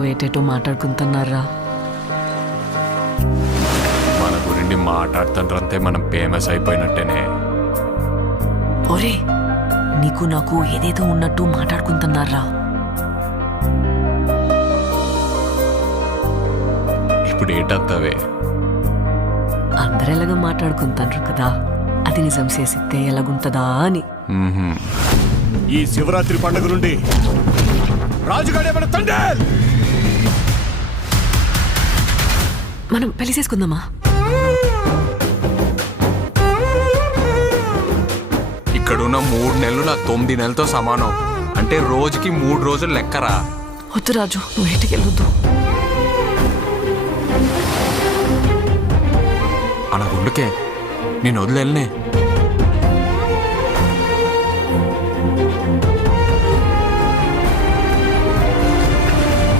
ఏటేటో మాట్లాడుకుంటున్నారా? మన గురించి మాట్లాడుతుంటే మనం ఫేమస్ అయిపోయినట్టేనే. ఒరే, నీకు నాకు ఏదేదో ఉన్నట్టు మాట్లాడుకుంటున్నారా? ఇప్పుడు ఏటత్తవే? అందరెలాగా మాట్లాడుకుంటారు కదా, అది నిజం చేసిస్తే ఎలాగుంటదా అని. ఈ శివరాత్రి పండుగ నుండి రాజుగాడే మన తండ్రి. మనం పెళ్లి చేసుకుందామా? ఇక్కడున్న 3 నెలలు నా 9 నెలలతో సమానం. అంటే రోజుకి 3 రోజులు లెక్కరా. వద్దు రాజు, నువ్వు ఇంటికి వెళ్ళొద్దు. అలా గుండుకే నేను వదిలేనే.